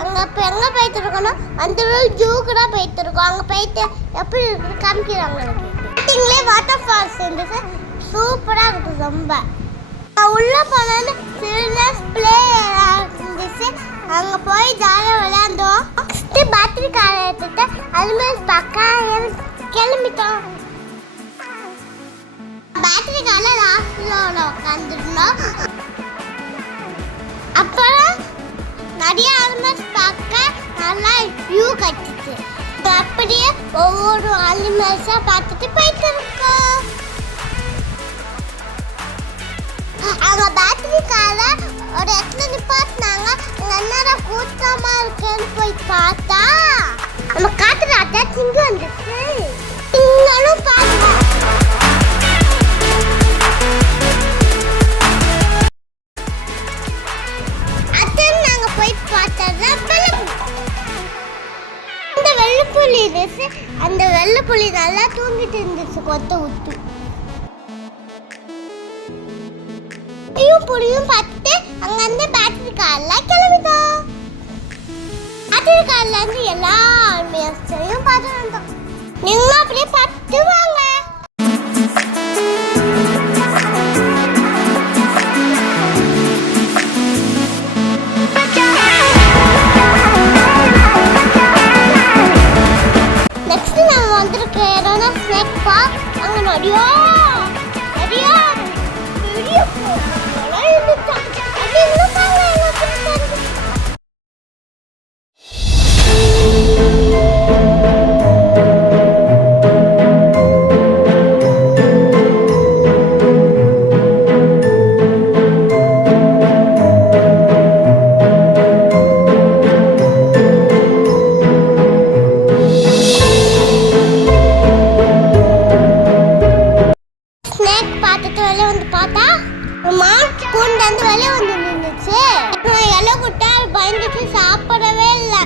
அங்கே இப்போ எங்கே போயிட்டு இருக்கோம்னா அந்த ஜூக்கு தான் போயிட்டு இருக்கோம் அங்கே போயிட்டு எப்படி இருக்குது காமிக்கிறாங்க ஸ்டார்டிங்லேயே வாட்டர் ஃபால்ஸ் இருந்துச்சு சூப்பராக இருக்குது ரொம்ப. நான் உள்ளே போனது சில்ட்ரன்ஸ் பிளே இருந்துச்சு அங்கே போய் ஜாலியாக விளையாண்டோம். நெக்ஸ்ட்டு பேட்டரி காரை எடுத்துட்டு அதுமாதிரி பக்கம் கிளம்பிட்டோம். பேட்டரி காரில் லாஸ்ட்டில் உட்காந்துருந்தோம் வியூ கட்டுச்சு. அப்படியே ஒவ்வொரு அனிமல்ஸாக பார்த்துட்டு போயிட்டு இருக்கோம் அவங்க பேட்டரி ஒரு இடத்துல நிப்பாட்டினாங்க. அங்க என்னடா கூட்டமா இருக்குன்னு போய் பார்த்தா. நம்ம காட்டுற அட்டாச் இங்க வந்துச்சு. இருந்துச்சு அந்த வெள்ளை புலி நல்லா தூங்கிட்டு இருந்துச்சு கொத்த ஊத்து. புலியும் புளியும் பார்த்துட்டு அங்கேருந்து பேட்டரி காரில் கிளம்பிட்டோம் பேட்டரி காரில் இருந்து எல்லா அனிமல்ஸையும் பார்த்து வந்தோம். நீங்களும் அப்படியே பார்த்து வாங்க. wanted to get on a snack box. I'm gonna do it. சாப்பிடவே இல்லை.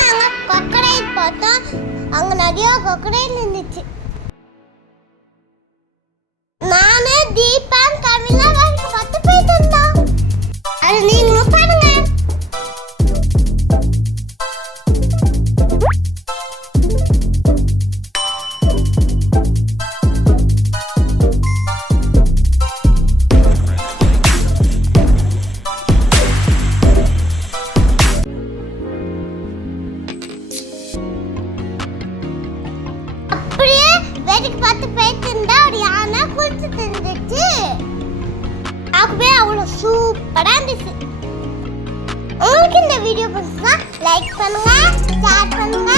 நாங்கள் கொக்கடையில் பார்த்தோம் அங்கே நிறையா கொக்கடையில் இருந்துச்சு வேடிக்கை பார்த்து போயிட்டு இருந்தா ஒரு யானை குளிச்சுட்டு இருந்துச்சு பார்க்கவே அவ்வளோ சூப்பராக இருந்துச்சு. உங்களுக்கு இந்த வீடியோ பிடிச்சா லைக் பண்ணுங்க ஷேர் பண்ணுங்க.